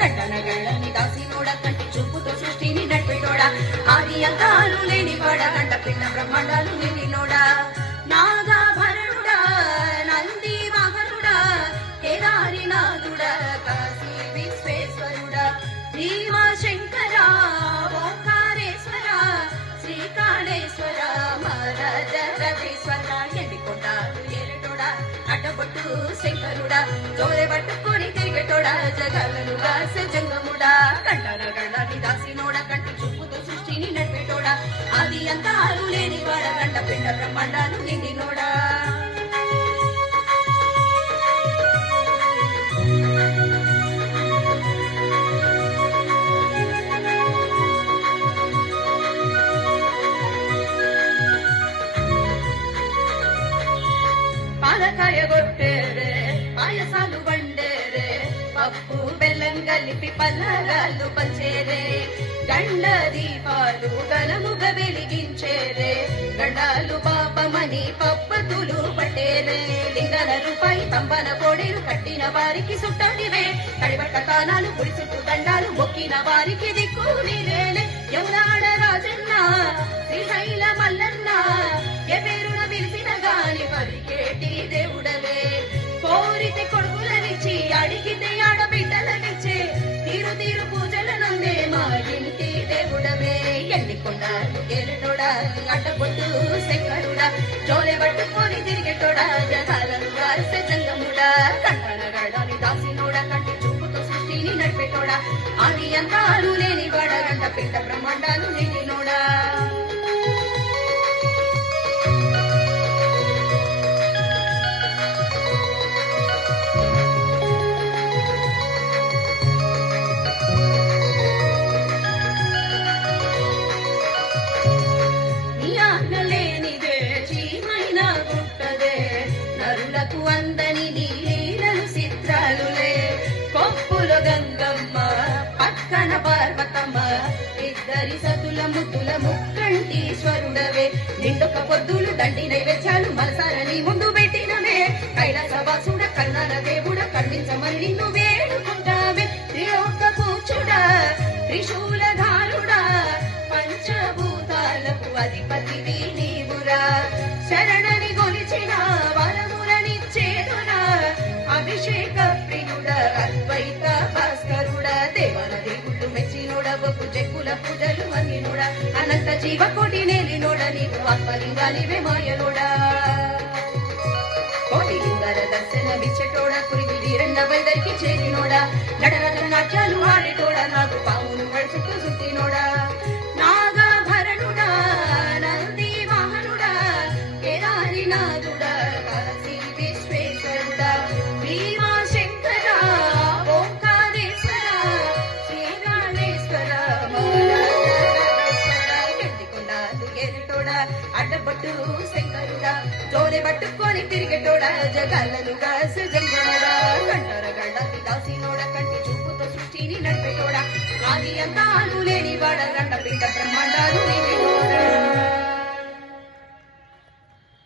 కంటనగళ్ళని దాసినోడ కంటి చూపుతో సృష్టిని నడిపెటోడా ఆది అంతాలు లేనివాడ కంట పిండ బ్రహ్మాండాలు నిండినోడా నాగాభరణుడా నంది వాహనుడా కేదారినాథుడా కాశీ విశ్వేశ్వరుడా. ఓంకారేశ్వర శ్రీకాళేశ్వర రవీశ్వర శంకరుడా. అది ఎంత లేని వాడ గంట పిండ బ్రహ్మాండాలు నిండినోడా పాలకాయ కొట్టేరే పాయసాలు వండేరే పప్పు బెల్లం కలిపి పల్లగాళ్ళు పంచేరే గండ దీపాలు గలముగ వెలిగించేరే గండాలు పాపమని పప్పతులు పట్టేరే లింగల రూపాయి తంబన కోడేరు కట్టిన వారికి సుట్టనివే. కడిబట్ట కానాలు గుడి చుట్టూ దండాలు మొక్కిన వారికి దిక్కు నీలేలే యమునాడ రాజన్న శ్రీశైల మల్లన్నా ఎన్ని కొండాలు ఎరటోడా శంకరుడా జోలె పట్టుకొని తిరిగేటోడా జగాలను రాసే కంటనగడని దాసినోడా కంటి చూపుతో సృష్టిని నడిపేటోడా. ఆది అంతాలు లేని వాడ గంట పిండ బ్రహ్మాండాలు లేని అందని నీ చిత్రాలులే కొప్పుల గంగమ్మ పక్కన పార్వతమ్మ. ఇద్దరి సతుల ముద్దుల ముక్కంటీశ్వరుడవే నిండొక పొద్దులు దండి నైవేద్యాలు మనసారని ముందు పెట్టినవే. కైలాసవాసుడ కన్నాల దేవుడ కరుణించమని నిన్ను వేడుకుంటామే త్రిలోక కూచుడా త్రిశూలధారుడా పంచభూతాలకు అధిపతివి నీవురా. శరణ అనంత జీవ కోటి నేలినోడ నీవు ఆత్మలింగానివే మాయలోడా. కోటి లింగాల దర్శనమిచ్చేటోడ కురివి వీరన్న వైదరికి చేరినోడా. నడరద నాట్యాలు ఆడేటోడ ಅಡ್ಡಪಟ್ಟು ಸೈಕಲ್ ಜೋಲೆ ಬಟ್ಟು ಕೋಲಿ ತಿರುಗಟೋಡ ಜಗಲನು ಕಾಸು ಜಂಗಡ